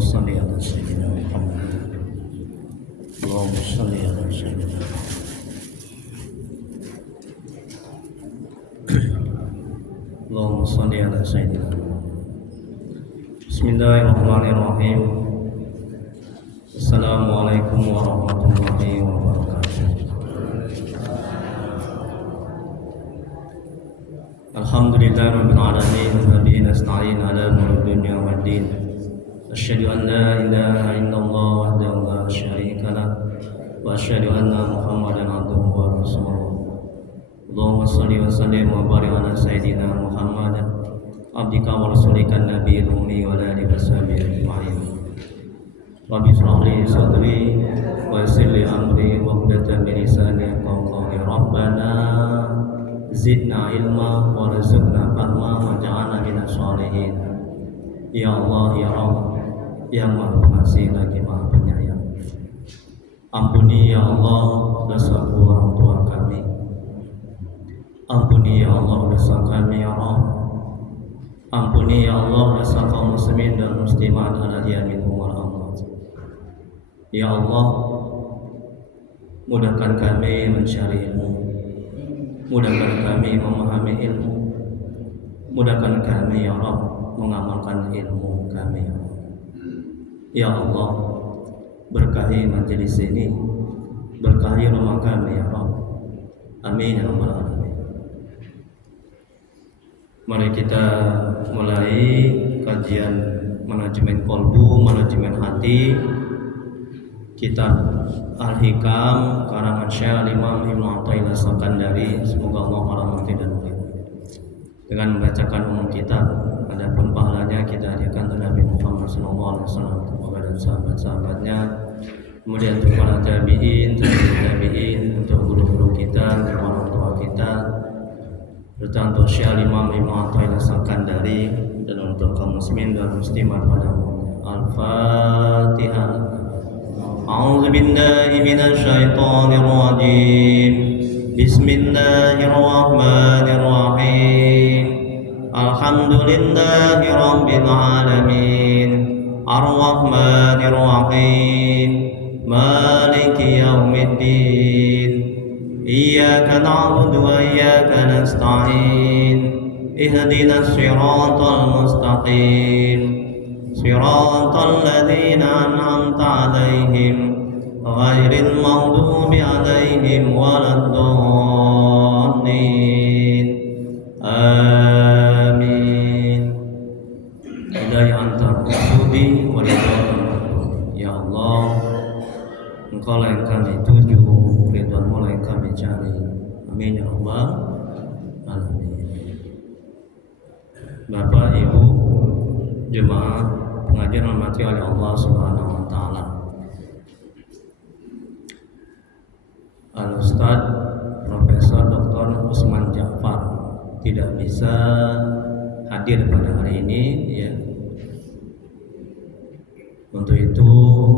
صل على سيدنا محمد. اللهم صل على سيدنا محمد. اللهم صل على سيدنا محمد. بسم الله الرحمن الرحيم. السلام عليكم ورحمة الله وبركاته. الحمد لله رب العالمين وبه نستعين على أمور الدنيا والدين. أشهد أن لا إله إلا الله وحده لا شريك له وأشهد أن محمدا عبده ورسوله. اللهم صل وسلم وبارك على سيدنا محمد عبدك ورسولك النبي الأمي وعلى آله وصحبه أجمعين. رب اشرح لي صدري ويسر لي أمري واحلل من لساني يفقهوا قولي. ربنا زدنا علما وارزقنا فهما واجعلنا من الصالحين. Ya Allah, ya Rabb, yang Maha Pengasih lagi Maha Penyayang, ampuni ya Allah dosa orang tua kami. Ampuni ya Allah dosa kami ya Rabb. Ampuni ya Allah dosa kaum muslimin dan muslimat al-ahya minhum wal amwat. Ya Allah, mudahkan kami mencari ilmu, mudahkan kami memahami ilmu, mudahkan kami ya Rabb mengamalkan ilmu kami. Ya Allah, berkahi majelis ini, berkahi rumah kami ya Rabb. Amin ya rabbal alamin. Mari kita mulai kajian manajemen kolbu, manajemen hati, kitab Al-Hikam karangan Syekh Imam Ibnu Athaillah Sakandari. Semoga Allah merahmati dan melindungi dengan membacakan umum kitab. Adapun pahalanya kita hadiahkan kepada Nabi Muhammad SAW, kepada sahabat-sahabatnya, kemudian untuk para tabi'in, untuk guru-guru kita, untuk orang tua kita, serta untuk Syekh Imam Ibnu Athaillah Sakandari, dan untuk kaum muslimin dan muslimat pada umumnya. Al-Fatihah. A'udzu billahi minasy syaithanir rajim. Bismillahirrahmanirrahim. Alhamdulillahi rabbil alamin. Ar-Rahmanir Rahim. Maliki yaumiddin. Iyyaka na'budu wa iyyaka nasta'in. Ihdinas siratal mustaqim. Siratal ladzina an'amta 'alaihim ghairil maghdubi 'alaihim waladdallin. Amin. Hidayah antar usudi walidayah. Ya Allah, Engkau lah yang kami tuju, ridwan-Mu lah yang kami cari. Amin ya rabbal alamin. Bapak, Ibu, jemaah pengajian rahmati oleh Allah Subhanahu wa taala. Al-Ustaz Profesor Dr. Usman Ja'far tidak bisa hadir pada hari ini ya. Untuk itu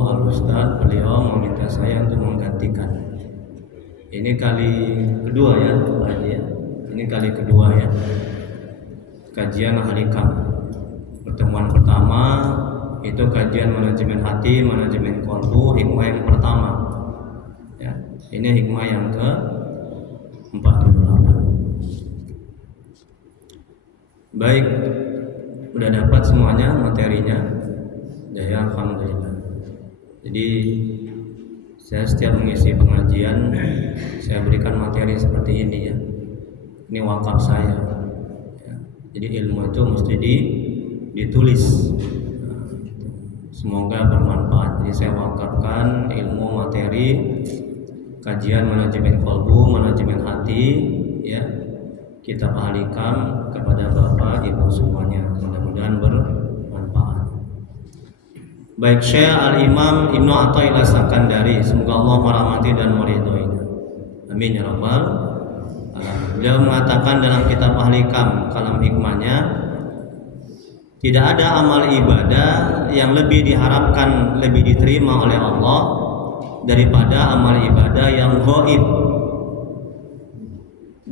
Al-Ustaz beliau meminta saya untuk menggantikan. Ini kali kedua ya Pak Haji ya. Ini kali kedua ya kajian Al-Hikam. Pertemuan pertama itu kajian manajemen hati, manajemen kolbu, hikmah yang pertama ya. Ini hikmah yang ke-48. Baik, udah dapat semuanya materinya? Ya, alhamdulillah. Jadi saya setiap mengisi pengajian saya berikan materi seperti ini ya. Ini wakaf saya ya. Jadi ilmu itu mesti ditulis. Semoga bermanfaat. Jadi saya wakafkan ilmu materi kajian manajemen kolbu, manajemen hati ya, kitab Al-Hikam kepada Bapak Ibu semuanya. Mudah-mudahan bermanfaat. Baik, Syekh Al-Imam Ibnu Athaillah Sakandari, semoga Allah merahmati dan meridhoinya. Amin ya rabbal alamin. Beliau mengatakan dalam kitab Al-Hikam kalam hikmahnya, tidak ada amal ibadah yang lebih diharapkan, lebih diterima oleh Allah daripada amal ibadah yang ghaib.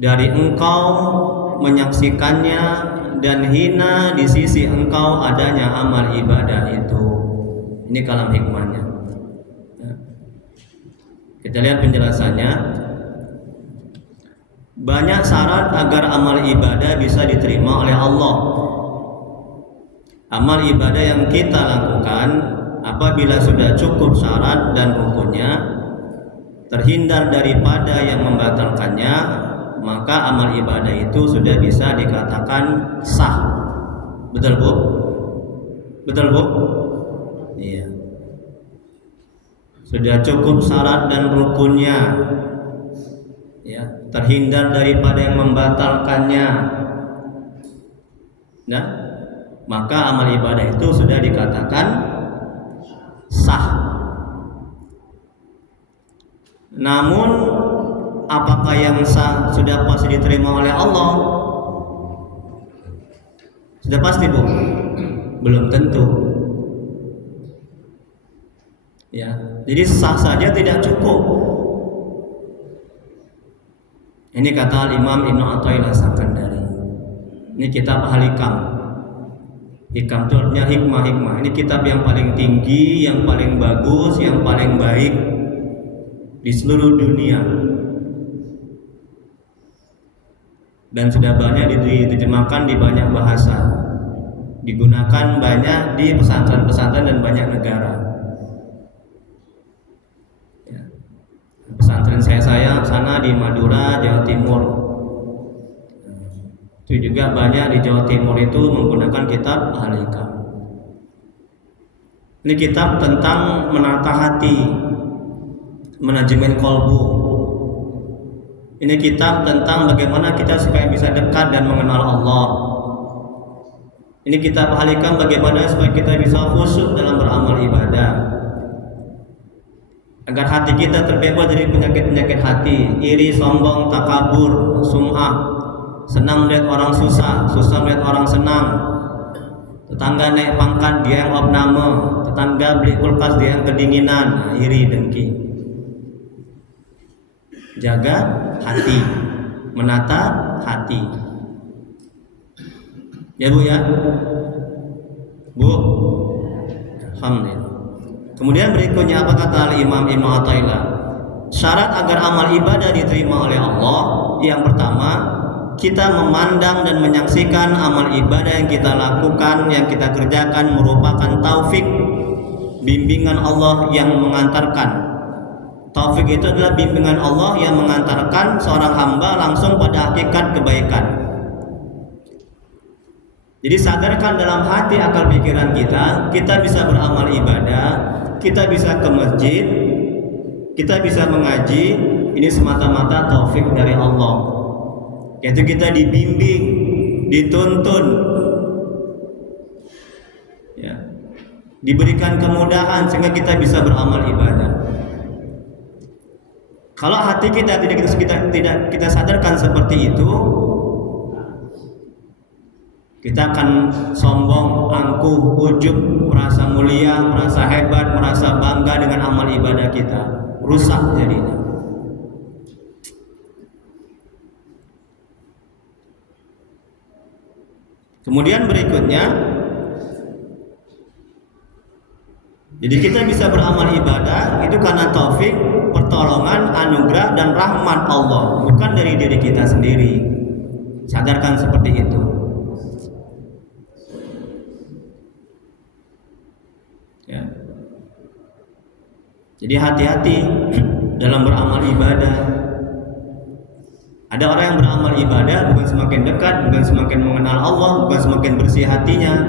Dari engkau menyaksikannya dan hina di sisi engkau adanya amal ibadah itu. Ini kalam hikmahnya. Kita lihat penjelasannya. Banyak syarat agar amal ibadah bisa diterima oleh Allah. Amal ibadah yang kita lakukan apabila sudah cukup syarat dan rukunnya, terhindar daripada yang membatalkannya, maka amal ibadah itu sudah bisa dikatakan sah. Betul Bu? Betul Bu? Iya. Sudah cukup syarat dan rukunnya, ya, terhindar daripada yang membatalkannya, nah, maka amal ibadah itu sudah dikatakan sah. Namun apakah yang sah sudah pasti diterima oleh Allah? Sudah pasti Bu? Belum tentu. Ya, jadi sah saja tidak cukup. Ini kata Imam Ibnu Athaillah Sakandari. Ini kitab Al-Hikam. Hikam itu artinya hikmah-hikmah. Ini kitab yang paling tinggi, yang paling bagus, yang paling baik di seluruh dunia. Dan sudah banyak diterjemahkan di banyak bahasa. Digunakan banyak di pesantren-pesantren dan banyak negara. Pesantren saya sana di Madura, Jawa Timur. Itu juga banyak di Jawa Timur itu menggunakan kitab Al-Hikam. Ini kitab tentang menata hati, manajemen kolbu. Ini kitab tentang bagaimana kita supaya bisa dekat dan mengenal Allah. Ini kitab Al-Hikam bagaimana supaya kita bisa khusyuk dalam beramal ibadah, agar hati kita terbebas dari penyakit-penyakit hati, iri, sombong, takabur, sum'ah, senang melihat orang susah, susah melihat orang senang, tetangga naik pangkat dia yang opname, tetangga beli kulkas dia yang kedinginan, nah, iri, dengki. Jaga hati, menata hati. Ya Bu ya, Bu. Alhamdulillah. Kemudian berikutnya apa kata Imam Ibnu Athaillah? Syarat agar amal ibadah diterima oleh Allah, yang pertama, kita memandang dan menyaksikan amal ibadah yang kita lakukan, yang kita kerjakan merupakan taufik, bimbingan Allah yang mengantarkan. Taufik itu adalah bimbingan Allah yang mengantarkan seorang hamba langsung pada hakikat kebaikan. Jadi sadarkan dalam hati akal pikiran kita bisa beramal ibadah, kita bisa ke masjid, kita bisa mengaji, ini semata-mata taufik dari Allah. Yaitu kita dibimbing, dituntun, ya, diberikan kemudahan sehingga kita bisa beramal ibadah. Kalau hati kita tidak kita sadarkan seperti itu, kita akan sombong, angkuh, ujub, merasa mulia, merasa hebat, merasa bangga dengan amal ibadah kita. Rusak jadinya. Kemudian berikutnya, jadi kita bisa beramal ibadah itu karena taufik, pertolongan, anugerah dan rahmat Allah, bukan dari diri kita sendiri. Sadarkan seperti itu. Ya. Jadi hati-hati dalam beramal ibadah. Ada orang yang beramal ibadah bukan semakin dekat, bukan semakin mengenal Allah, bukan semakin bersih hatinya.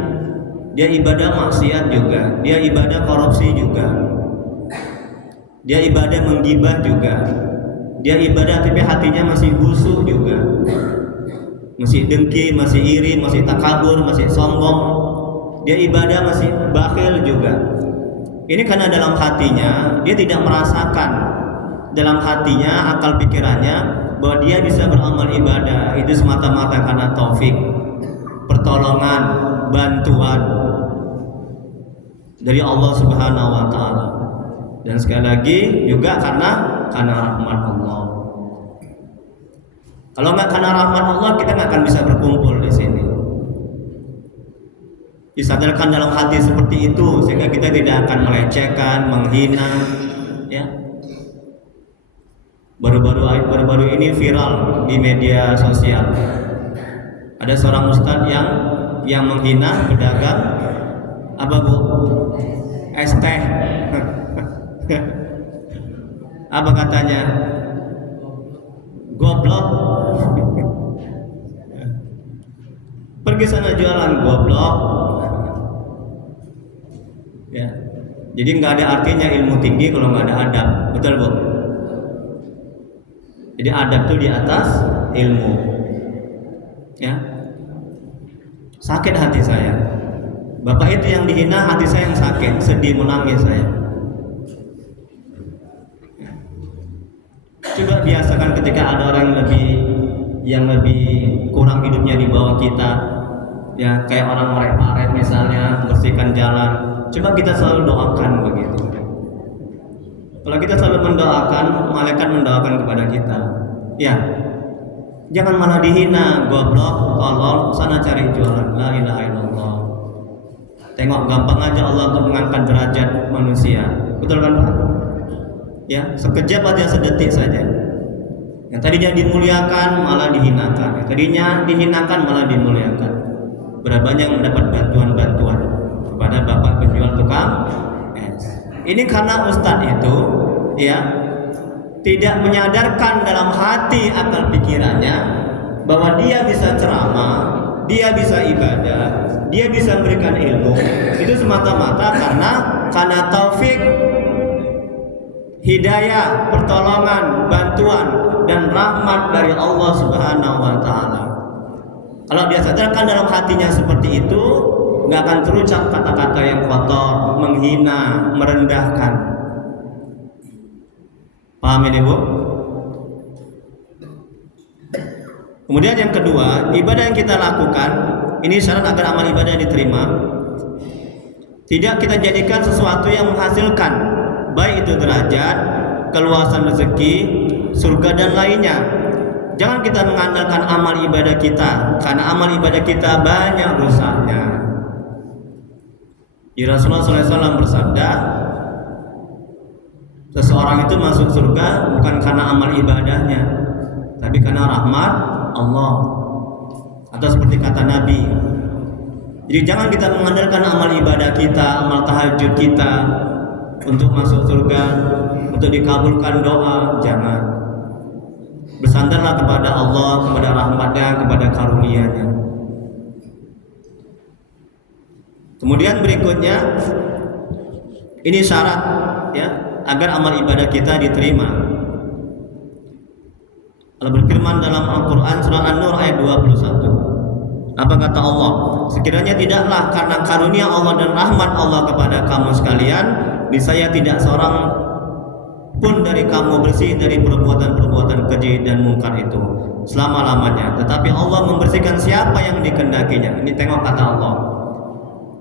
Dia ibadah maksiat juga, dia ibadah korupsi juga, dia ibadah menggibah juga, dia ibadah tapi hatinya masih busuk juga, masih dengki, masih iri, masih takabur, masih sombong. Dia ibadah masih bakhil juga. Ini karena dalam hatinya dia tidak merasakan, dalam hatinya akal pikirannya bahwa dia bisa beramal ibadah itu semata-mata karena taufik, pertolongan, bantuan dari Allah Subhanahu wa taala. Dan sekali lagi juga karena rahmat Allah. Kalau nggak karena rahmat Allah, kita nggak akan bisa berkumpul di sini. Disadarkan dalam hati seperti itu sehingga kita tidak akan melecehkan, menghina, ya. Baru-baru ini viral di media sosial. Ada seorang ustadz yang menghina pedagang apa bu? Es teh. Apa katanya? Goblok. Pergi sana jualan goblok. Ya. Jadi nggak ada artinya ilmu tinggi kalau nggak ada adab, betul bu? Jadi adab itu di atas ilmu. Ya. Sakit hati saya. Bapak itu yang dihina, hati saya yang sakit, sedih menangis saya. Coba biasakan ketika ada orang yang lebih kurang hidupnya di bawah kita, ya kayak orang paret misalnya, bersihkan jalan. Coba kita selalu doakan begitu. Kalau kita selalu mendoakan, malaikat mendoakan kepada kita. Ya, jangan malah dihina, goblok, tolol, sana cari jualan. La ilaha illallah. Tengok gampang aja Allah untuk mengangkat derajat manusia. Betul kan Pak? Ya, sekejap aja, sedetik saja. Yang tadinya dimuliakan malah dihinakan. Yang tadinya dihinakan malah dimuliakan. Berapa banyak mendapat bantuan-bantuan kepada bapak penjual tukang es. Ini karena ustadz itu ya tidak menyadarkan dalam hati akal pikirannya bahwa dia bisa ceramah, dia bisa ibadah, dia bisa memberikan ilmu. Itu semata-mata karena taufik, hidayah, pertolongan, bantuan dan rahmat dari Allah Subhanahu wa taala. Kalau dia sadarkan dalam hatinya seperti itu, nggak akan terucap kata-kata yang kotor, menghina, merendahkan. Paham ini bu? Kemudian yang kedua, ibadah yang kita lakukan ini syarat agar amal ibadah diterima. Tidak kita jadikan sesuatu yang menghasilkan, baik itu derajat, keluasan rezeki, surga dan lainnya. Jangan kita mengandalkan amal ibadah kita, karena amal ibadah kita banyak rusaknya. Rasulullah SAW bersabda, seseorang itu masuk surga bukan karena amal ibadahnya, tapi karena rahmat Allah. Atau seperti kata Nabi. Jadi jangan kita mengandalkan amal ibadah kita, amal tahajud kita untuk masuk surga, untuk dikabulkan doa, jangan. Bersandarlah kepada Allah, kepada rahmatnya, kepada karunia-Nya. Kemudian berikutnya, ini syarat ya agar amal ibadah kita diterima. Allah berfirman dalam Al-Quran surah An-Nur ayat 21. Apa kata Allah? Sekiranya tidaklah karena karunia Allah dan rahmat Allah kepada kamu sekalian, niscaya tidak seorang pun dari kamu bersih dari perbuatan-perbuatan keji dan mungkar itu selama-lamanya. Tetapi Allah membersihkan siapa yang dikehendakinya. Ini tengok kata Allah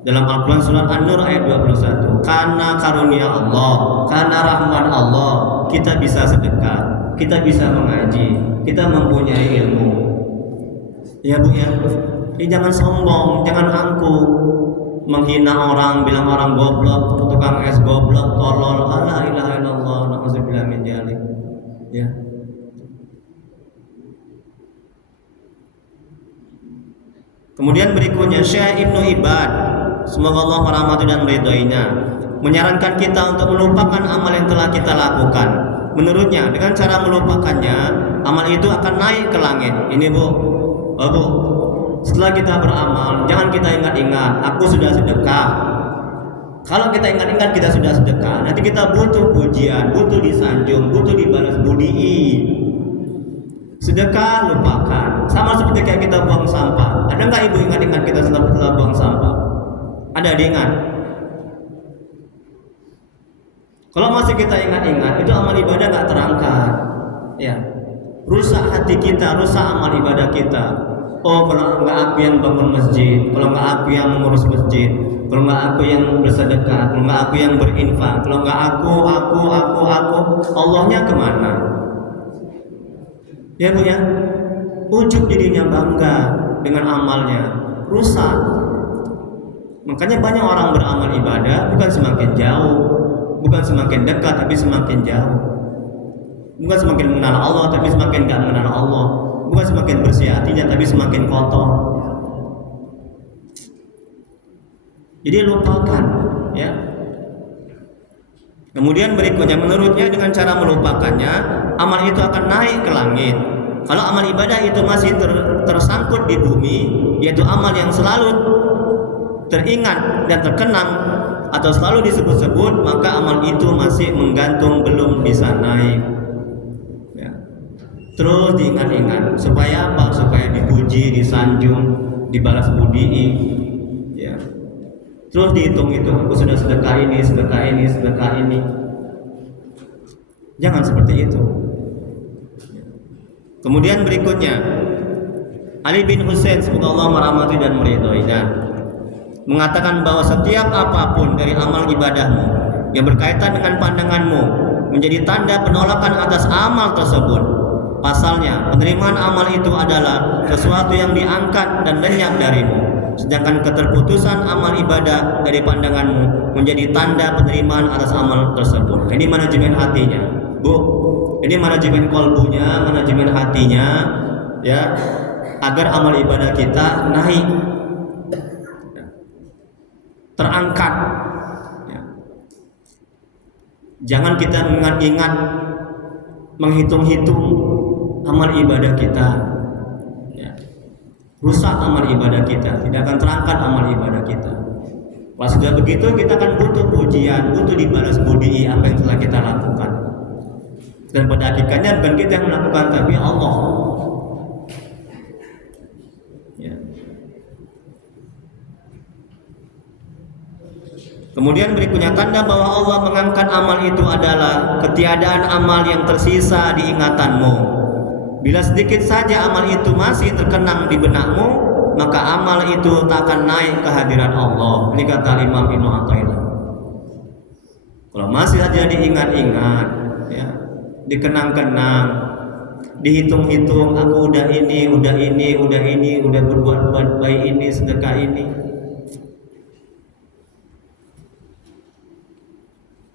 dalam Al-Quran surat An-Nur ayat 21. Karena karunia Allah, karena rahmat Allah, kita bisa sedekah, kita bisa mengaji, kita mempunyai ilmu. Ya bu ya, ini jangan sombong, jangan angkuh, menghina orang, bilang orang goblok, tukang es goblok, tolol, la ilaha illallah, na'udzubillah min dzalik. Ya. Kemudian berikutnya Syekh Ibnu Ibad, semoga Allah merahmati dan meridhoinya, menyarankan kita untuk melupakan amal yang telah kita lakukan. Menurutnya dengan cara melupakannya, amal itu akan naik ke langit. Ini bu, bu. Setelah kita beramal, jangan kita ingat-ingat, aku sudah sedekah. Kalau kita ingat-ingat kita sudah sedekah, nanti kita butuh pujian, butuh disanjung, butuh dibalas budi. Sedekah lupakan. Sama seperti kayak kita buang sampah. Ada nggak ibu ingat-ingat kita setelah buang sampah? Ada diingat? Kalau masih kita ingat-ingat, itu amal ibadah nggak terangkat. Ya, rusak hati kita, rusak amal ibadah kita. Oh, kalau nggak aku yang bangun masjid, kalau nggak aku yang mengurus masjid, kalau nggak aku yang bersedekah, kalau nggak aku yang berinfak, kalau nggak aku, Allahnya kemana? Ya bu ya, ujub dirinya bangga dengan amalnya, rusak. Makanya banyak orang beramal ibadah bukan semakin jauh, bukan semakin dekat, tapi semakin jauh. Bukan semakin mengenal Allah, tapi semakin gak mengenal Allah. Bukan semakin bersih hatinya, tapi semakin kotor. Jadi lupakan, ya. Kemudian berikutnya, menurutnya dengan cara melupakannya, amal itu akan naik ke langit. Kalau amal ibadah itu masih tersangkut di bumi, yaitu amal yang selalu teringat dan terkenang atau selalu disebut-sebut, maka amal itu masih menggantung, belum bisa naik. Ya. Terus diingat-ingat, supaya apa? Supaya dipuji, disanjung, dibalas budi. Ya. Terus dihitung-hitung, aku sudah sedekah ini, sedekah ini, sedekah ini. Jangan seperti itu. Kemudian berikutnya, Ali bin Husain, semoga Allah merahmati dan meridhoinya, mengatakan bahwa setiap apapun dari amal ibadahmu yang berkaitan dengan pandanganmu menjadi tanda penolakan atas amal tersebut. Pasalnya, penerimaan amal itu adalah sesuatu yang diangkat dan lenyap darimu, sedangkan keterputusan amal ibadah dari pandanganmu menjadi tanda penerimaan atas amal tersebut. Ini manajemen hatinya, Bu. Ini manajemen kolbunya, manajemen hatinya, ya, agar amal ibadah kita naik, terangkat. Ya. Jangan kita mengingat-ingat, menghitung-hitung amal ibadah kita. Ya. Rusak amal ibadah kita, tidak akan terangkat amal ibadah kita. Kalau sudah begitu, kita akan butuh pujian, butuh dibalas budi apa yang telah kita lakukan. Dan pada hakikatnya bukan kita yang melakukan, tapi Allah. Ya. Kemudian berikutnya, tanda bahwa Allah mengangkat amal itu adalah ketiadaan amal yang tersisa di ingatanmu. Bila sedikit saja amal itu masih terkenang di benakmu, maka amal itu tak akan naik ke hadirat Allah. Ini kata Imam Ibnu Athaillah. Kalau masih saja diingat-ingat, ya, dikenang-kenang, dihitung-hitung, aku udah ini, udah berbuat baik ini, sedekah ini.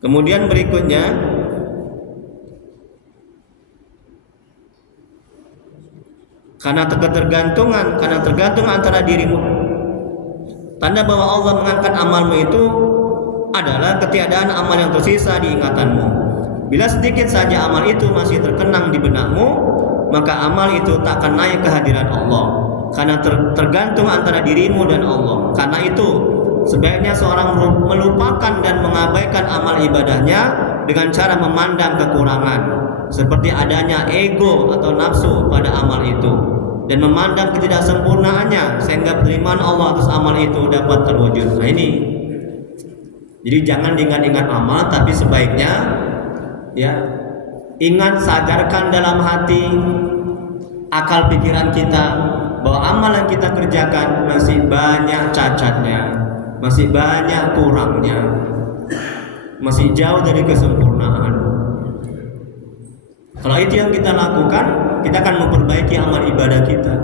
Kemudian berikutnya, karena tergantung antara dirimu. Tanda bahwa Allah mengangkat amalmu itu adalah ketiadaan amal yang tersisa di ingatanmu. Bila sedikit saja amal itu masih terkenang di benakmu, maka amal itu tak akan naik ke hadirat Allah, karena tergantung antara dirimu dan Allah. Karena itu sebaiknya seorang melupakan dan mengabaikan amal ibadahnya dengan cara memandang kekurangan, seperti adanya ego atau nafsu pada amal itu, dan memandang ketidaksempurnaannya, sehingga penerimaan Allah atas amal itu dapat terwujud. Nah ini, jadi jangan diingat-ingat amal, tapi sebaiknya, ya, ingat, sadarkan dalam hati, akal pikiran kita, bahwa amal yang kita kerjakan masih banyak cacatnya, masih banyak kurangnya, masih jauh dari kesempurnaan. Kalau itu yang kita lakukan, kita akan memperbaiki amal ibadah kita.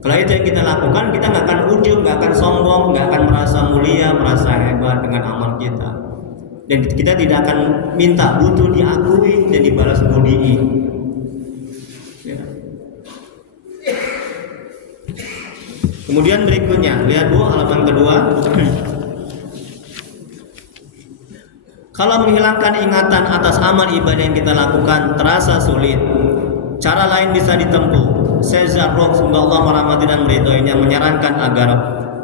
Kalau itu yang kita lakukan, kita nggak akan ujub, nggak akan sombong, nggak akan merasa mulia, merasa hebat dengan amal kita. Dan kita tidak akan minta butuh diakui dan dibalas budi. Ya. Kemudian berikutnya, lihat Bu, halaman kedua. Kalau menghilangkan ingatan atas amal ibadah yang kita lakukan terasa sulit, cara lain bisa ditempuh. Syekh Roh, semoga Allah merahmati dan meridhoinya, menyarankan agar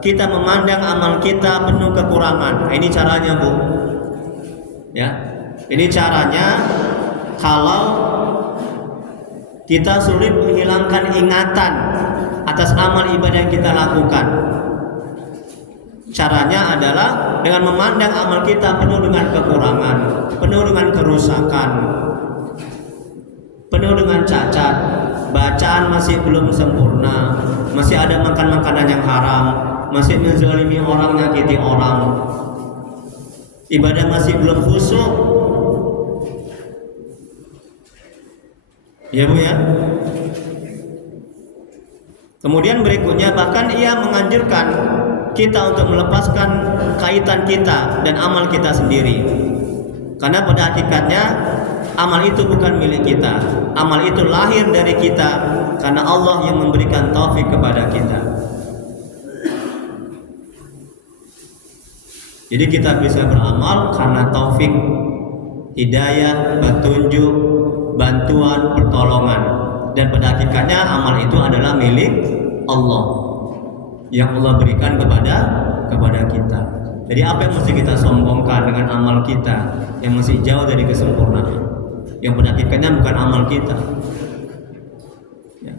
kita memandang amal kita penuh kekurangan. Ini caranya Bu. Ya, ini caranya kalau kita sulit menghilangkan ingatan atas amal ibadah yang kita lakukan. Caranya adalah dengan memandang amal kita penuh dengan kekurangan, penuh dengan kerusakan, penuh dengan cacat. Bacaan masih belum sempurna, masih ada makan makanan yang haram, masih menzalimi orang, nyakiti orang. Ibadah masih belum khusyuk. Ya Bu ya. Kemudian berikutnya, bahkan ia menganjurkan kita untuk melepaskan kaitan kita dan amal kita sendiri. Karena pada hakikatnya amal itu bukan milik kita. Amal itu lahir dari kita karena Allah yang memberikan taufik kepada kita. Jadi kita bisa beramal karena taufik, hidayah, petunjuk, bantuan, pertolongan. Dan pada hakikatnya amal itu adalah milik Allah yang Allah berikan kepada kita. Jadi apa yang mesti kita sombongkan dengan amal kita yang masih jauh dari kesempurnaan? Yang pada hakikatnya bukan amal kita. Ya.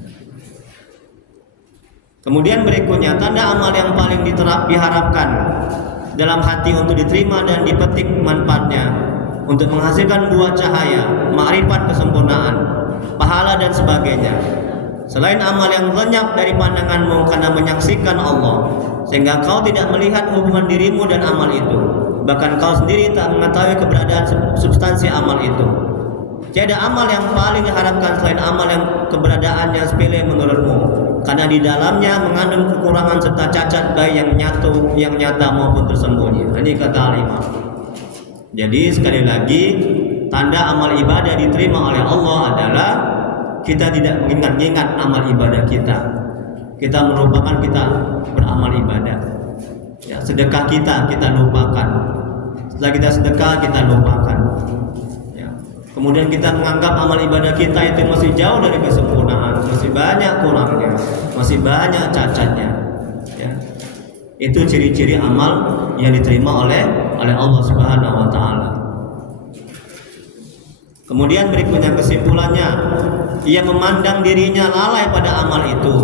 Kemudian berikutnya, tanda amal yang paling diharapkan dalam hati untuk diterima dan dipetik manfaatnya, untuk menghasilkan buah cahaya, makrifat, kesempurnaan, pahala dan sebagainya. Selain amal yang lenyap dari pandanganmu karena menyaksikan Allah, sehingga kau tidak melihat hubungan dirimu dan amal itu, bahkan kau sendiri tak mengetahui keberadaan substansi amal itu. Tiada amal yang paling diharapkan selain amal yang keberadaannya sepele menurutmu, karena di dalamnya mengandung kekurangan serta cacat baik yang nyata maupun tersembunyi. Ini kata Al-Imam. Jadi sekali lagi, tanda amal ibadah diterima oleh Allah adalah kita tidak mengingat-ingat amal ibadah kita. Kita merupakan kita beramal ibadah. Ya, sedekah kita lupakan. Setelah kita sedekah kita lupakan. Kemudian kita menganggap amal ibadah kita itu masih jauh dari kesempurnaan, masih banyak kurangnya, masih banyak cacatnya. Ya. Itu ciri-ciri amal yang diterima oleh Allah Subhanahu wa taala. Kemudian berikutnya kesimpulannya, ia memandang dirinya lalai pada amal itu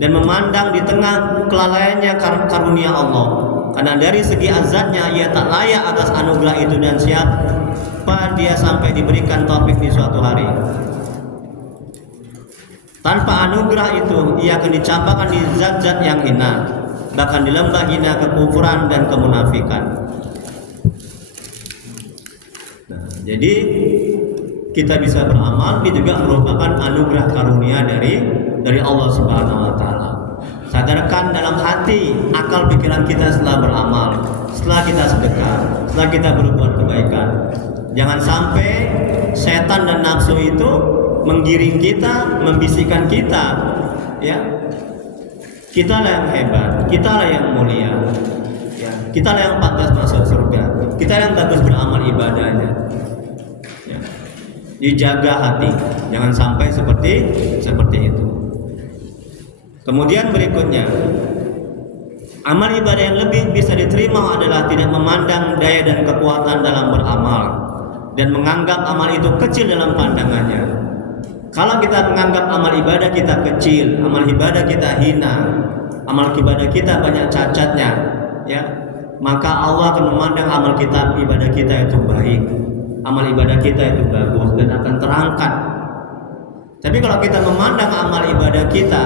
dan memandang di tengah kelalaiannya karunia Allah. Karena dari segi azatnya ia tak layak atas anugerah itu dan siapa dia sampai diberikan taufik di suatu hari. Tanpa anugerah itu ia akan dicampakkan di zat-zat yang hina, bahkan di lembah hina kekufuran dan kemunafikan. Nah, jadi kita bisa beramal itu juga merupakan anugerah karunia dari Allah Subhanahu wa taala. Sadarkan dalam hati, akal pikiran kita setelah beramal, setelah kita sedekah, setelah kita berbuat kebaikan. Jangan sampai setan dan nafsu itu menggiring kita, membisikkan kita, ya. Kita lah yang hebat, kita lah yang mulia, ya. Kita lah yang pantas masuk surga, kita yang bagus beramal ibadahnya. Ya. Dijaga hati, jangan sampai seperti itu. Kemudian berikutnya, amal ibadah yang lebih bisa diterima adalah tidak memandang daya dan kekuatan dalam beramal dan menganggap amal itu kecil dalam pandangannya. Kalau kita menganggap amal ibadah kita kecil, amal ibadah kita hina, amal ibadah kita banyak cacatnya, ya, maka Allah akan memandang amal kita, ibadah kita itu baik, amal ibadah kita itu bagus dan akan terangkat. Tapi kalau kita memandang amal ibadah kita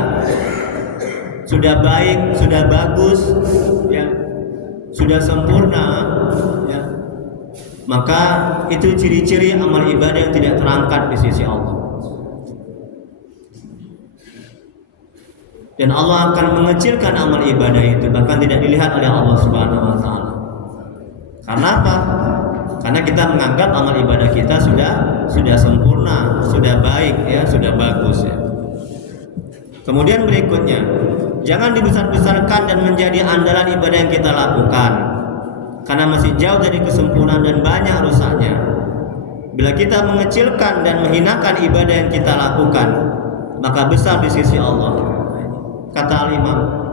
sudah baik, sudah bagus, ya, sudah sempurna, ya, maka itu ciri-ciri amal ibadah yang tidak terangkat di sisi Allah. Dan Allah akan mengecilkan amal ibadah itu, bahkan tidak dilihat oleh Allah Subhanahu wa taala. Karena apa? Karena kita menganggap amal ibadah kita sudah sempurna, sudah baik, ya, sudah bagus, ya. Kemudian berikutnya, jangan dibesar-besarkan dan menjadi andalan ibadah yang kita lakukan, karena masih jauh dari kesempurnaan dan banyak rusaknya. Bila kita mengecilkan dan menghinakan ibadah yang kita lakukan, maka besar di sisi Allah. Kata Al-Imam,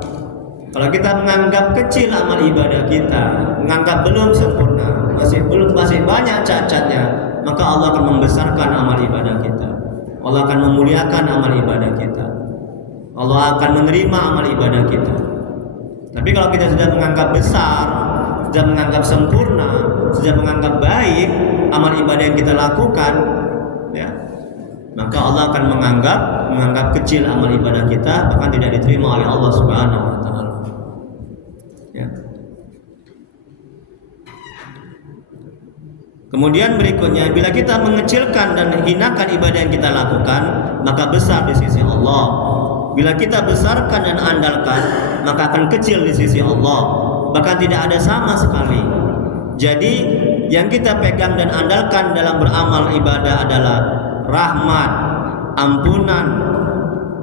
kalau kita menganggap kecil amal ibadah kita, menganggap belum sempurna, masih banyak cacatnya, maka Allah akan membesarkan amal ibadah kita. Allah akan memuliakan amal ibadah kita. Allah akan menerima amal ibadah kita. Tapi kalau kita sudah menganggap besar, sudah menganggap sempurna, sudah menganggap baik amal ibadah yang kita lakukan, ya, maka Allah akan menganggap kecil amal ibadah kita, bahkan tidak diterima oleh Allah Subhanahu wa taala. Ya. Kemudian berikutnya, bila kita mengecilkan dan menghinakan ibadah yang kita lakukan, maka besar di sisi Allah. Bila kita besarkan dan andalkan, maka akan kecil di sisi Allah, bahkan tidak ada sama sekali. Jadi yang kita pegang dan andalkan dalam beramal ibadah adalah rahmat, ampunan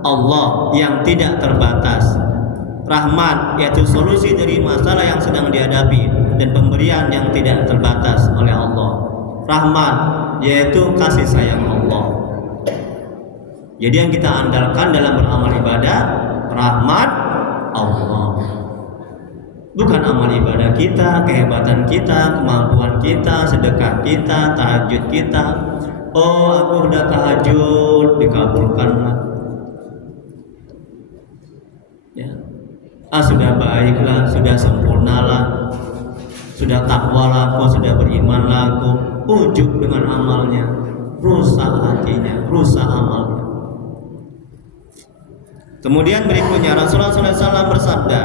Allah yang tidak terbatas. Rahmat yaitu solusi dari masalah yang sedang dihadapi dan pemberian yang tidak terbatas oleh Allah. Rahmat yaitu kasih sayang Allah. Jadi yang kita andalkan dalam beramal ibadah rahmat Allah. Bukan amal ibadah kita, kehebatan kita, kemampuan kita, sedekah kita, tahajud kita. Oh, aku udah tahajud, dikabulkanlah. Ya. Sudah baiklah, sudah sempurnalah, sudah takwalah, aku sudah berimanlah, aku ujub dengan amalnya, rusak hatinya, rusak amalnya. Kemudian berikutnya Rasulullah SAW bersabda,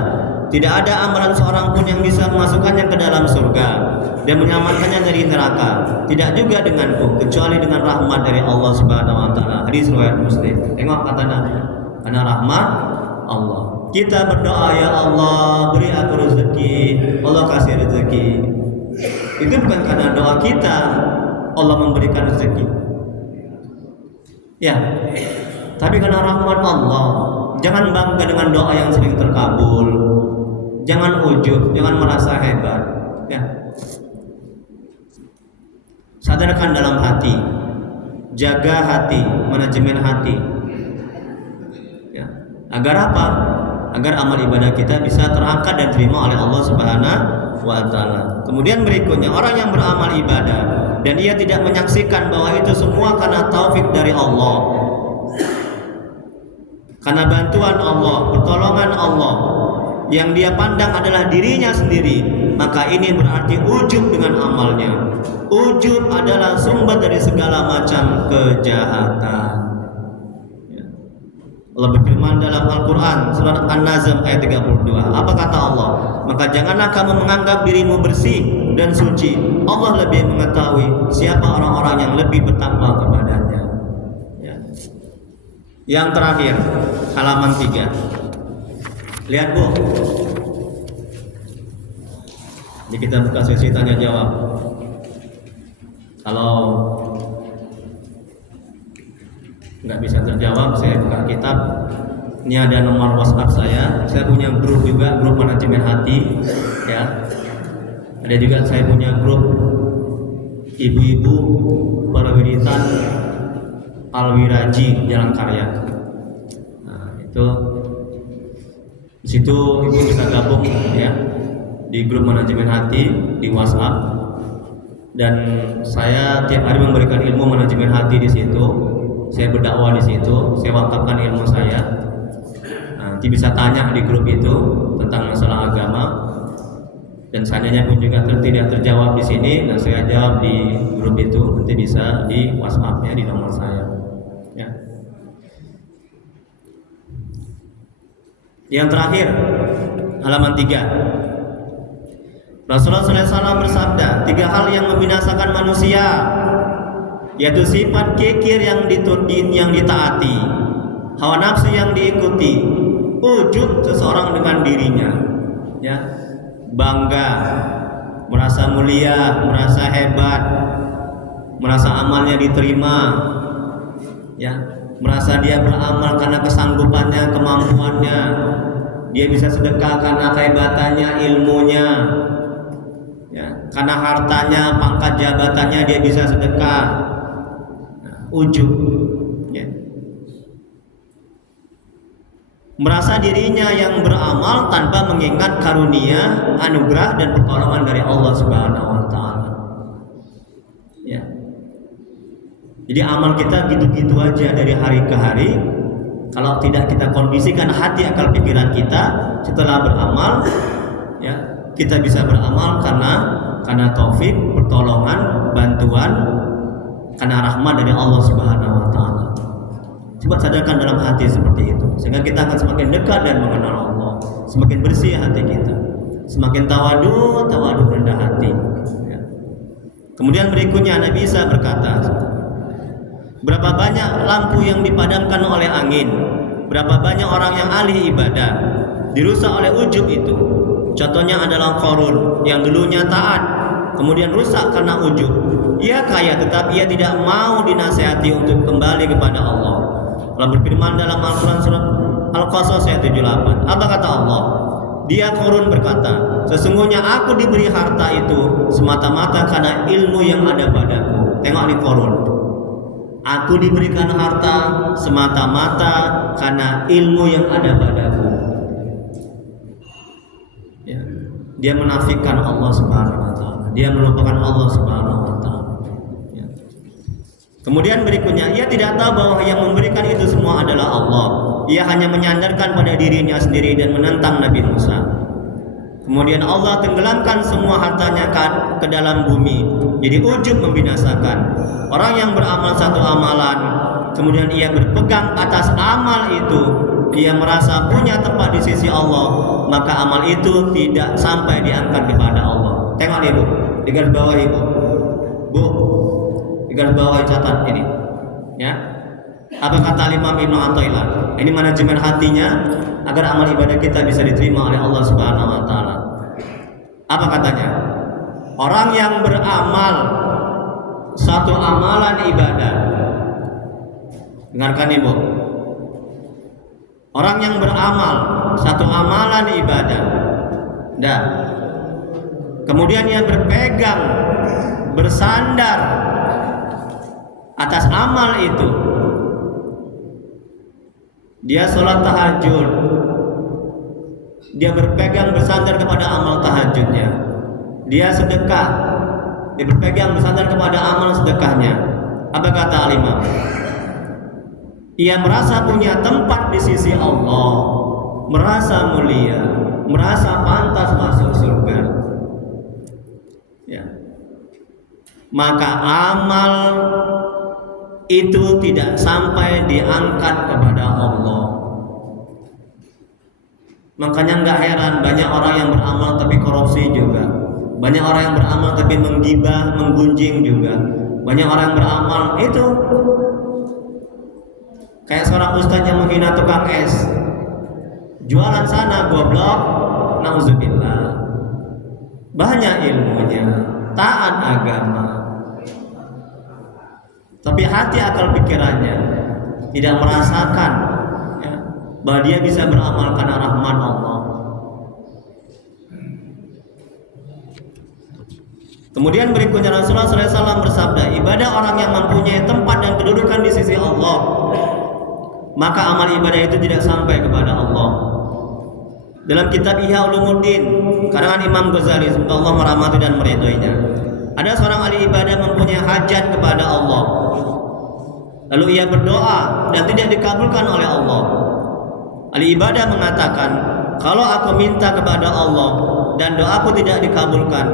tidak ada amalan seorang pun yang bisa memasukkannya ke dalam surga dan menyelamatkannya dari neraka, tidak juga denganku, kecuali dengan rahmat dari Allah Subhanahu wa taala. Hadis riwayat Muslim. Tengok kata Nabi, karena rahmat Allah. Kita berdoa, ya Allah beri aku rezeki, Allah kasih rezeki. Itu bukan karena doa kita Allah memberikan rezeki, ya, tapi karena rahmat Allah. Jangan bangga dengan doa yang sering terkabul. Jangan ujub, jangan merasa hebat. Ya. Sadarkan dalam hati, jaga hati, manajemen hati. Ya. Agar apa? Agar amal ibadah kita bisa terangkat dan terima oleh Allah Subhanahu wa taala. Kemudian berikutnya, orang yang beramal ibadah dan ia tidak menyaksikan bahwa itu semua karena taufik dari Allah, karena bantuan Allah, pertolongan Allah, yang dia pandang adalah dirinya sendiri, maka ini berarti ujub dengan amalnya. Ujub adalah sumber dari segala macam kejahatan. Allah berfirman dalam Al-Quran surat An-Nazm ayat 32. Apa kata Allah? Maka janganlah kamu menganggap dirimu bersih dan suci. Allah lebih mengetahui siapa orang-orang yang lebih bertakwa kepadanya. Ya. Yang terakhir, halaman 3. Lihat Bu, ini kita buka sesi tanya jawab. Kalau nggak bisa terjawab, saya buka kitab. Ini ada nomor WhatsApp saya. Saya punya grup juga, grup manajemen hati. Ya, ada juga saya punya grup ibu-ibu perwiritan Alwiraji Jalan Karya. Nah, itu di situ ibu bisa gabung ya di grup manajemen hati di WhatsApp, dan saya tiap hari memberikan ilmu manajemen hati di situ. Saya berdakwah di situ, saya wakafkan ilmu saya. Nanti bisa tanya di grup itu tentang masalah agama, dan seandainya pun juga tidak terjawab di sini, dan saya jawab di grup itu, nanti bisa di WhatsApp-nya di nomor saya. Ya. Yang terakhir, halaman 3. Rasulullah SAW bersabda, 3 hal yang membinasakan manusia, yaitu sifat kikir yang ditaati, hawa nafsu yang diikuti, ujub seseorang dengan dirinya, ya, bangga, merasa mulia, merasa hebat, merasa amalnya diterima, ya, merasa dia beramal karena kesanggupannya, kemampuannya, dia bisa sedekah karena kehebatannya, ilmunya, ya, karena hartanya, pangkat jabatannya dia bisa sedekah. Ujub, ya. Merasa dirinya yang beramal tanpa mengingat karunia, anugerah dan pertolongan dari Allah Subhanahu wa taala. Ya. Jadi amal kita gitu-gitu aja dari hari ke hari. Kalau tidak kita kondisikan hati, akal, pikiran kita setelah beramal, ya, kita bisa beramal karena taufik, pertolongan, bantuan, karena rahmat dari Allah Subhanahu wa taala. Coba sadarkan dalam hati seperti itu, sehingga kita akan semakin dekat dan mengenal Allah, semakin bersih hati kita, semakin tawadu rendah hati. Ya. Kemudian berikutnya Nabi Isa berkata, berapa banyak lampu yang dipadamkan oleh angin, berapa banyak orang yang ahli ibadah dirusak oleh ujub itu. Contohnya adalah Qarun yang dulunya taat, kemudian rusak karena ujub. Ia kaya tetapi ia tidak mau dinasihati untuk kembali kepada Allah. Allah berfirman dalam Al-Quran surat Al-Qasas ayat 78. Apa kata Allah? Dia Qarun berkata, sesungguhnya aku diberi harta itu semata-mata karena ilmu yang ada padaku. Tengok di Qarun. Aku diberikan harta semata-mata karena ilmu yang ada padaku. Ya. Dia menafikan Allah Subhanahu wa taala. Dia melupakan Allah Subhanahu wa taala. Ya. Kemudian berikutnya, ia tidak tahu bahwa yang memberikan itu semua adalah Allah. Ia hanya menyandarkan pada dirinya sendiri dan menentang Nabi Musa. Kemudian Allah tenggelamkan semua hartanya ke dalam bumi. Jadi ujub membinasakan. Orang yang beramal satu amalan, kemudian ia berpegang atas amal itu, ia merasa punya tempat di sisi Allah, maka amal itu tidak sampai diangkat kepada Allah. Tengok ibu, di garis bawah ibu, bu, di garis bawah catat ini, ya. Apa kata Imam Ibnu Athaillah? Ini manajemen hatinya agar amal ibadah kita bisa diterima oleh Allah Subhanahu wa taala. Apa katanya? Orang yang beramal satu amalan ibadah. Dengarkan Ibu. Orang yang beramal satu amalan ibadah. Dan kemudian ia berpegang, bersandar atas amal itu. Dia sholat tahajud, dia berpegang bersandar kepada amal tahajudnya. Dia sedekah, dia berpegang bersandar kepada amal sedekahnya. Apa kata Al-Imam? Ia merasa punya tempat di sisi Allah, merasa mulia, merasa pantas masuk surga. Ya. Maka amal itu tidak sampai diangkat kepada Allah. Makanya nggak heran banyak orang yang beramal tapi korupsi juga, banyak orang yang beramal tapi menggibah, menggunjing juga, banyak orang yang beramal itu kayak seorang ustaz yang menghina tukang es, jualan sana goblok, nauzubillah, banyak ilmunya, taat agama, tapi hati akal pikirannya tidak merasakan ya, bahwa dia bisa beramal karena rahmat Allah. Kemudian berikutnya Rasulullah SAW bersabda, ibadah orang yang mempunyai tempat dan kedudukan di sisi Allah, maka amal ibadah itu tidak sampai kepada Allah. Dalam kitab Ihya Ulumuddin karangan Imam Ghazali, semoga Allah merahmati dan meridhoinya, ada seorang ahli ibadah mempunyai hajat kepada Allah, lalu ia berdoa dan tidak dikabulkan oleh Allah. Ahli ibadah mengatakan, kalau aku minta kepada Allah dan doaku tidak dikabulkan,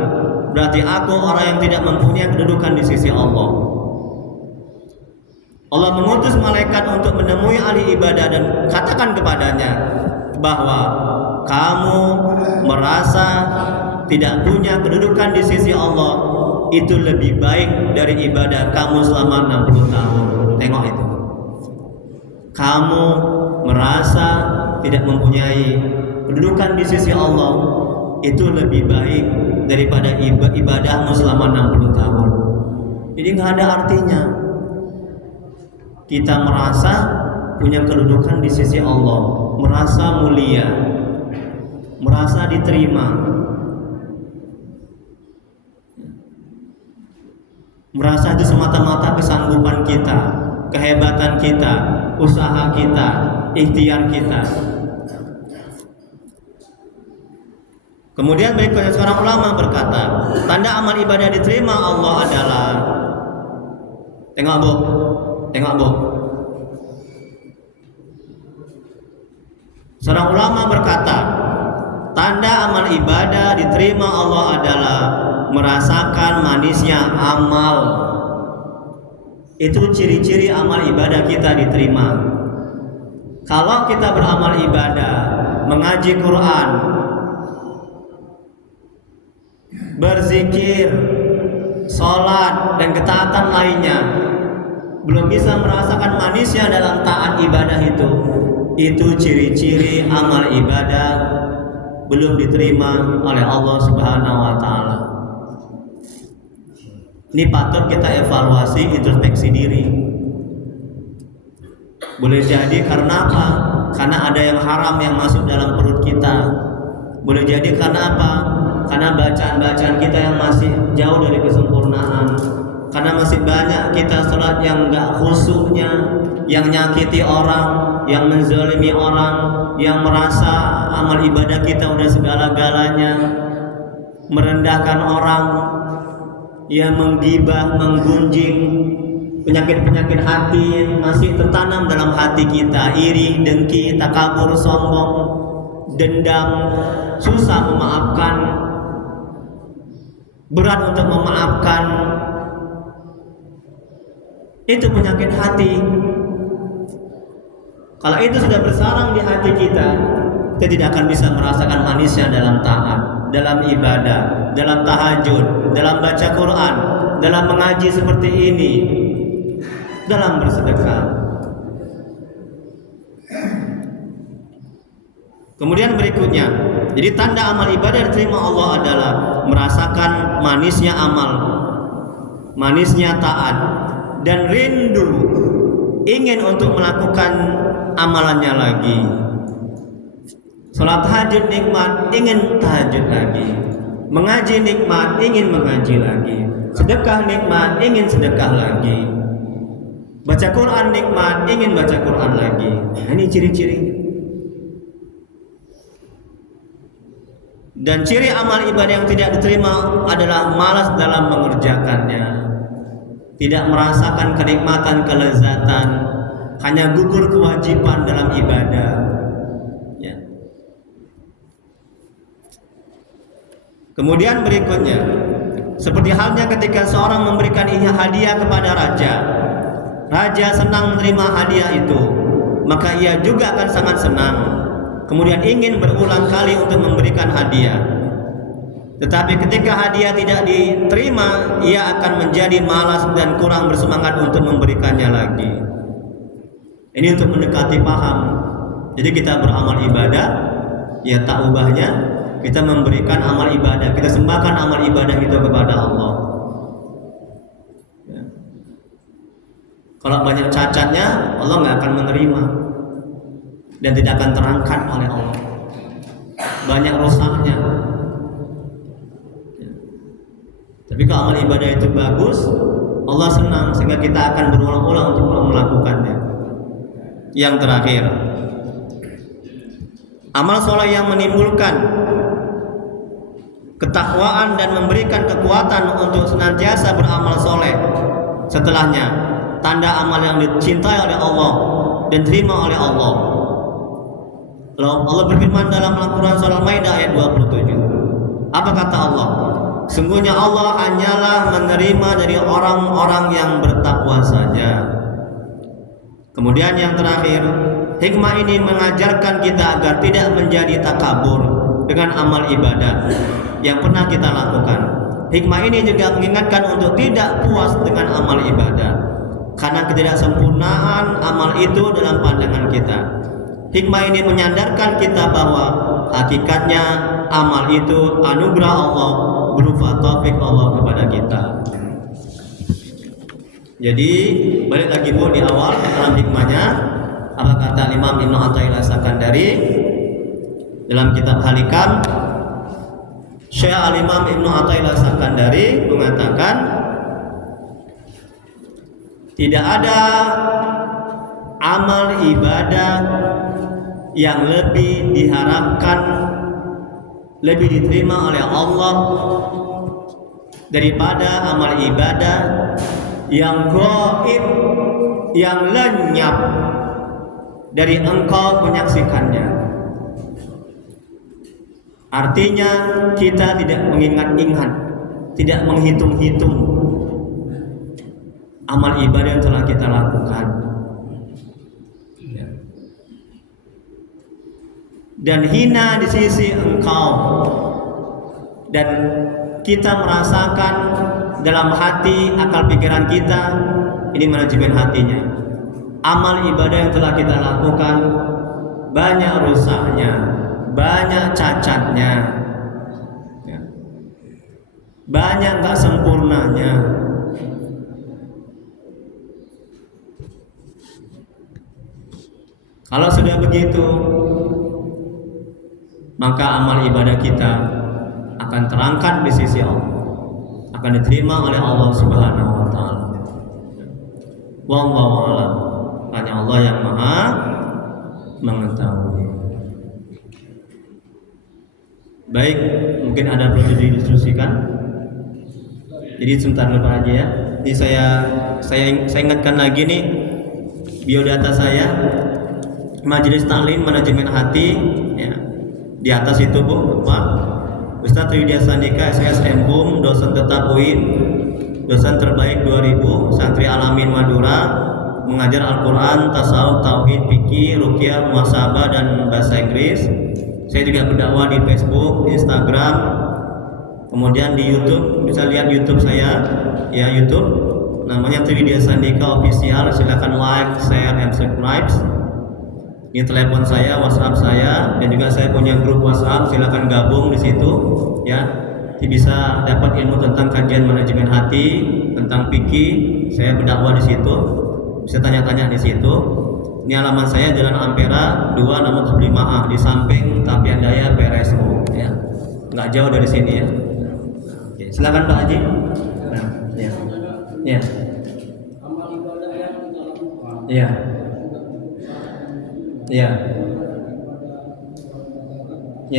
berarti aku orang yang tidak mempunyai kedudukan di sisi Allah. Allah mengutus malaikat untuk menemui ahli ibadah dan katakan kepadanya bahwa kamu merasa tidak punya kedudukan di sisi Allah, itu lebih baik dari ibadah kamu selama 60 tahun. Tengok itu. Kamu merasa tidak mempunyai kedudukan di sisi Allah, itu lebih baik daripada ibadahmu selama 60 tahun. Jadi nggak ada artinya kita merasa punya kedudukan di sisi Allah, merasa mulia, merasa diterima, merasa itu semata-mata kesanggupan kita, kehebatan kita, usaha kita, ikhtiar kita. Kemudian berikutnya seorang ulama berkata, tanda amal ibadah diterima Allah adalah, tengok bu, tengok bu. Seorang ulama berkata, tanda amal ibadah diterima Allah adalah merasakan manisnya amal. Itu ciri-ciri amal ibadah kita diterima. Kalau kita beramal ibadah, mengaji Quran, berzikir, sholat, dan ketaatan lainnya, belum bisa merasakan manisnya dalam taat ibadah itu, itu ciri-ciri amal ibadah belum diterima oleh Allah Subhanahu wa taala. Ini patut kita evaluasi, introspeksi diri. Boleh jadi karena apa? Karena ada yang haram yang masuk dalam perut kita. Boleh jadi karena apa? Karena bacaan-bacaan kita yang masih jauh dari kesempurnaan. Karena masih banyak kita sholat yang enggak khusyuknya, yang nyakiti orang, yang menzalimi orang, yang merasa amal ibadah kita udah segala-galanya, merendahkan orang, yang menggibah, menggunjing, penyakit-penyakit hati masih tertanam dalam hati kita, iri, dengki, takabur, sombong, dendam, susah memaafkan, berat untuk memaafkan. Itu penyakit hati. Kalau itu sudah bersarang di hati kita tidak akan bisa merasakan manisnya dalam taat, dalam ibadah, dalam tahajud, dalam baca Quran, dalam mengaji seperti ini, dalam bersedekah. Kemudian berikutnya, jadi tanda amal ibadah diterima Allah adalah merasakan manisnya amal, manisnya taat, dan rindu ingin untuk melakukan amalannya lagi. Salat tahajud nikmat, ingin tahajud lagi. Mengaji nikmat, ingin mengaji lagi. Sedekah nikmat, ingin sedekah lagi. Baca Quran nikmat, ingin baca Quran lagi. Nah, ini ciri-ciri. Dan ciri amal ibadah yang tidak diterima adalah malas dalam mengerjakannya. Tidak merasakan kenikmatan, kelezatan, hanya gugur kewajiban dalam ibadah. Ya. Kemudian berikutnya, seperti halnya ketika seorang memberikan hadiah kepada raja, raja senang menerima hadiah itu, maka ia juga akan sangat senang, kemudian ingin berulang kali untuk memberikan hadiah. Tetapi ketika hadiah tidak diterima, ia akan menjadi malas dan kurang bersemangat untuk memberikannya lagi. Ini untuk mendekati paham. Jadi kita beramal ibadah, ya tak ubahnya kita memberikan amal ibadah, kita sembahkan amal ibadah itu kepada Allah. Ya. Kalau banyak cacatnya, Allah nggak akan menerima dan tidak akan terangkat oleh Allah. Banyak rusaknya. Tapi kalau amal ibadah itu bagus, Allah senang sehingga kita akan berulang-ulang untuk melakukannya. Yang terakhir, amal soleh yang menimbulkan ketakwaan dan memberikan kekuatan untuk senantiasa beramal soleh. Setelahnya, tanda amal yang dicintai oleh Allah dan diterima oleh Allah. Allah berfirman dalam Al-Quran surah Al-Maidah ayat 27. Apa kata Allah? Sungguhnya Allah hanyalah menerima dari orang-orang yang bertakwa saja. Kemudian yang terakhir, hikmah ini mengajarkan kita agar tidak menjadi takabur dengan amal ibadah yang pernah kita lakukan. Hikmah ini juga mengingatkan untuk tidak puas dengan amal ibadah, karena ketidaksempurnaan amal itu dalam pandangan kita. Hikmah ini menyadarkan kita bahwa hakikatnya amal itu anugerah Allah, berupa taufik Allah kepada kita. Jadi balik lagi Bu di awal dalam hikmahnya, apa kata Imam Ibnu Athaillah Sakandari dalam kitab Halikam. Syekh Al-Imam Ibnu Athaillah Sakandari mengatakan tidak ada amal ibadah yang lebih diharapkan, lebih diterima oleh Allah daripada amal ibadah yang gaib, yang lenyap dari engkau menyaksikannya. Artinya kita tidak mengingat-ingat, tidak menghitung-hitung amal ibadah yang telah kita lakukan, dan hina di sisi engkau, dan kita merasakan dalam hati, akal pikiran kita ini manajemen hatinya, amal ibadah yang telah kita lakukan banyak rusaknya, banyak cacatnya, ya. Banyak nggak sempurnanya. Kalau sudah begitu, maka amal ibadah kita akan terangkat di sisi Allah, akan diterima oleh Allah Subhanahu wa taala. Wallahu a'lam. Hanya Allah yang Maha mengetahui. Baik, mungkin ada perlu didiskusikan. Jadi sebentar dulu aja ya. Ini saya ingatkan lagi nih biodata saya, Majelis Taklim Manajemen Hati, ya. Di atas itu Bu, Pak Ustadz Widya Sandika SSM BUM, dosen tetap UIN, dosen terbaik 2000, santri Alamin Madura, mengajar Al-Quran, tasawuf, tauhid, fikih, ruqyah, muhasabah dan bahasa Inggris. Saya juga berdakwah di Facebook, Instagram, kemudian di YouTube. Bisa lihat YouTube saya, ya, YouTube namanya Widya Sandika Official. Silakan like, share, and subscribe. Ini telepon saya, WhatsApp saya, dan juga saya punya grup WhatsApp. Silakan gabung di situ, ya. Jadi bisa dapat ilmu tentang kajian manajemen hati, tentang fikih. Saya berdakwah di situ. Bisa tanya-tanya di situ. Ini alamat saya Jalan Ampera 2 nomor 5A di samping Tapian Daya PRSO, ya. Nggak jauh dari sini, ya. Oke, silakan Pak Haji. Nah, ya. Ya. Amal ibadah yang kita lakukan. Ya. Ya.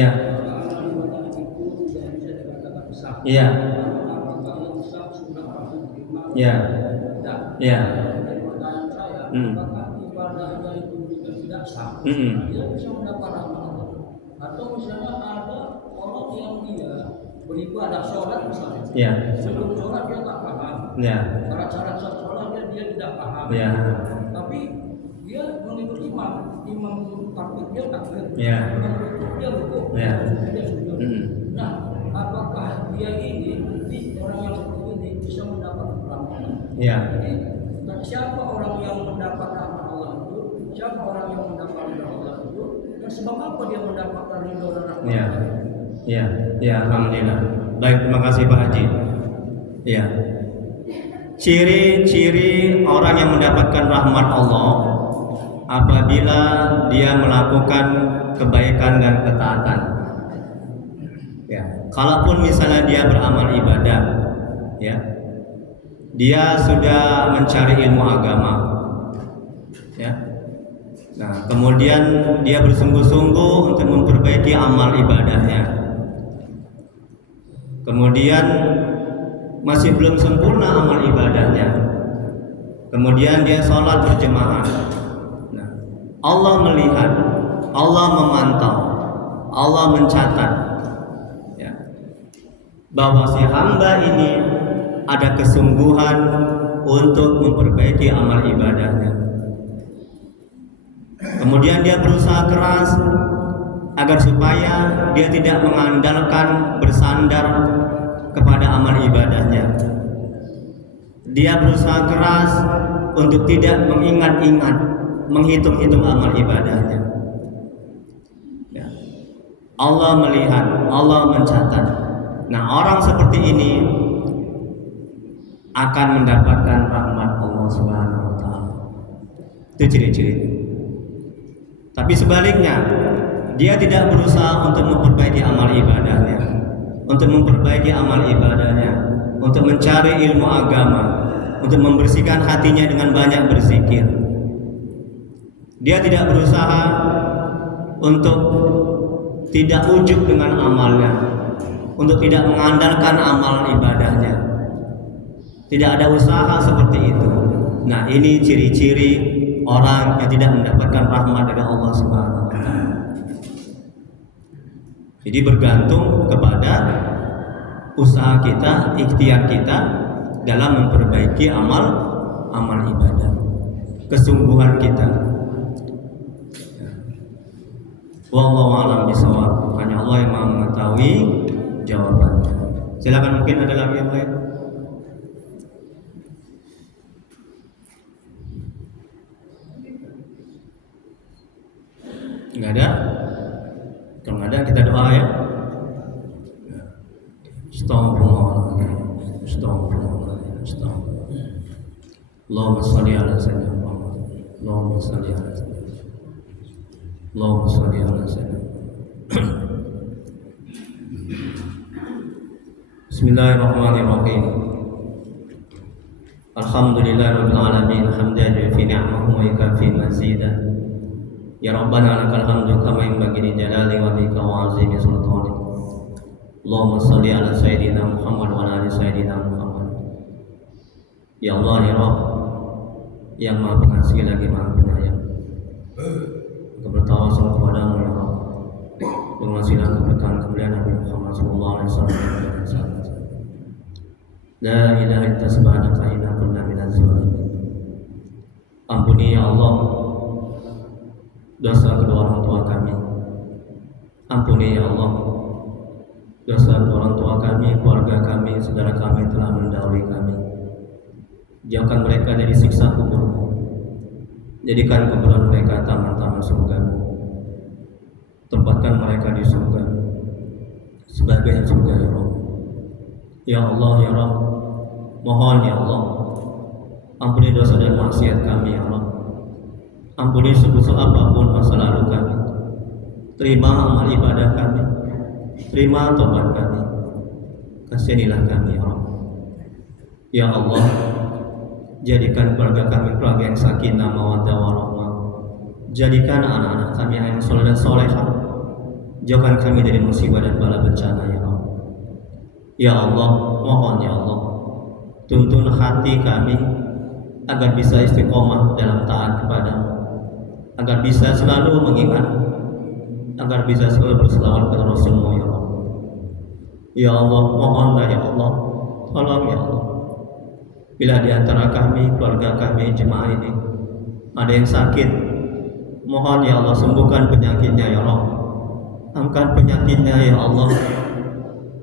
Ya. Iya. Ya. Ya. Dia bisa mendapat rahmat Allah. Atau misalnya ada orang yang dia beribadah sholat misalnya. Ya. Sebelum sholat dia tak paham. Ya. Cara-cara sholat dia tidak paham. Ya. Tapi dia mengikuti imam takbir dia takbir. Ya. Imam rukuk dia rukuk. Ya. Dia sujud. Nah, apakah dia ini orang yang seperti ini bisa mendapat rahmat? Ya. Jadi siapa orang yang mendapat rahmat Allah itu? Siapa orang yang mendapat ridho Allah itu? Dan sebab apa dia mendapatkan ridho dan rahmat Ya. Allah? Ya. Ya. Alhamdulillah. Baik, terima kasih Pak Haji. Ya. Ciri-ciri orang yang mendapatkan rahmat Allah apabila dia melakukan kebaikan dan ketaatan. Ya, kalaupun misalnya dia beramal ibadah, ya, dia sudah mencari ilmu agama, ya. Nah, kemudian dia bersungguh-sungguh untuk memperbaiki amal ibadahnya. Kemudian masih belum sempurna amal ibadahnya. Kemudian dia sholat berjemaah. Allah melihat, Allah memantau, Allah mencatat, ya, bahwa si hamba ini ada kesungguhan untuk memperbaiki amal ibadahnya. Kemudian dia berusaha keras agar supaya dia tidak mengandalkan bersandar kepada amal ibadahnya. Dia berusaha keras untuk tidak mengingat-ingat, menghitung-hitung amal ibadahnya. Ya. Allah melihat, Allah mencatat. Nah, orang seperti ini akan mendapatkan rahmat Allah Subhanahu wa taala. Itu ciri-ciri. Tapi sebaliknya, dia tidak berusaha untuk memperbaiki amal ibadahnya, untuk memperbaiki amal ibadahnya, untuk mencari ilmu agama, untuk membersihkan hatinya dengan banyak berzikir. Dia tidak berusaha untuk tidak ujub dengan amalnya, untuk tidak mengandalkan amal ibadahnya. Tidak ada usaha seperti itu. Nah, ini ciri-ciri orang yang tidak mendapatkan rahmat dari Allah Subhanahu wa taala. Jadi bergantung kepada usaha kita, ikhtiar kita dalam memperbaiki amal ibadah, kesungguhan kita. Wallahu a'lam bishawab. Hanya Allah yang Maha mengetahui jawabannya. Silakan, mungkin ada lagi yang lain. Nggak ada? Kalau nggak ada kita doa ya. Astagfirullahaladzim, astagfirullahaladzim, astagfirullahaladzim. Allahumma shalli ala sayyidina Muhammad. Allahumma shalli ala sayyidina Muhammad. Allahumma shalli ala sayyidina Muhammad. Bismillahirrahmanirrahim. Alhamdulillahirabbil alamin, hamdan fi ni'amahu wa yakfi mazidah. Ya Rabbana lakal hamdu kama yanbaghi li jalali wajhika wa 'azimi sultanik. Allahumma shalli ala sayyidina Muhammad wa ala ali sayyidina Muhammad. Ya Allah ya Rabb, yang Maha Pengasih lagi Maha Penyayang, bertawasul kepadamu ya Rabb, mengasihi keberkahan kemuliaan Nabi Muhammad sallallahu alaihi wasallam. La ilaha illa subhanaka inna kunna minaz zalimin. Ampuni ya Allah dosa kedua orang tua kami. Ampuni ya Allah dosa kedua orang tua kami, keluarga kami, saudara kami telah mendahului kami. Jauhkan mereka dari siksa kubur-Mu. Jadikan kuburan mereka taman-taman surga-Mu. Tempatkan mereka di surga sebagai surga ya Rabb. Ya Allah ya Rabb, mohon ya Allah, ampuni dosa dan maksiat kami ya Rabb. Ampuni sebesar apapun masa lalu kami. Terima amal ibadah kami, terima tobat kami. Kasihanilah kami ya Rabb. Ya Allah, jadikan keluarga kami keluarga yang sakinah mawaddah warahmah. Jadikan anak-anak kami yang soleh dan solehah. Jauhkan kami dari musibah dan bala bencana ya Allah. Ya Allah, mohon ya Allah, tuntun hati kami agar bisa istiqomah dalam taat kepada-Mu, agar bisa selalu mengingat, agar bisa selalu berselawat kepada Rasul-Mu ya Allah. Ya Allah, mohonlah ya Allah, tolong ya Allah. Bila di antara kami, keluarga kami, jemaah ini ada yang sakit, mohon ya Allah sembuhkan penyakitnya ya Allah. Angkat penyakitnya ya Allah.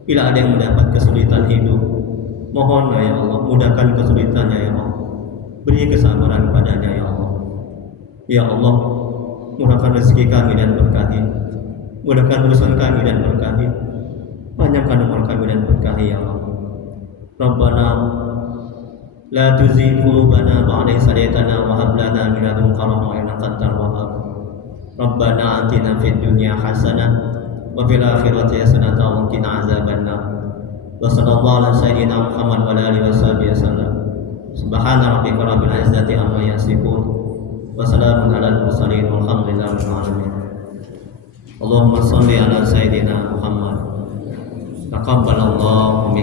Bila ada yang mendapat kesulitan hidup, mohonlah ya Allah, mudahkan kesulitannya ya Allah. Beri kesabaran padanya ya Allah. Ya Allah, mudahkan rezeki kami dan berkahi. Mudahkan urusan kami dan berkahi. Panjangkan umur kami dan berkahi ya Allah. Rabbana la tuzigh qulubana ba'da idh hadaytana wa hab lana min ladunka rahmah innaka antal wahhab. Rabbana atina fid dunya hasanah wa fil akhirati hasanah wa qina azabannar. Wa sallallahu ala sayyidina Muhammad wa ala alihi washabihi wasallam. Subhana rabbika rabbil izzati amma yasifun wa salamun alal mursalin walhamdulillahi rabbil alamin. Allahumma shalli ala sayyidina Muhammad. Taqabbalallahu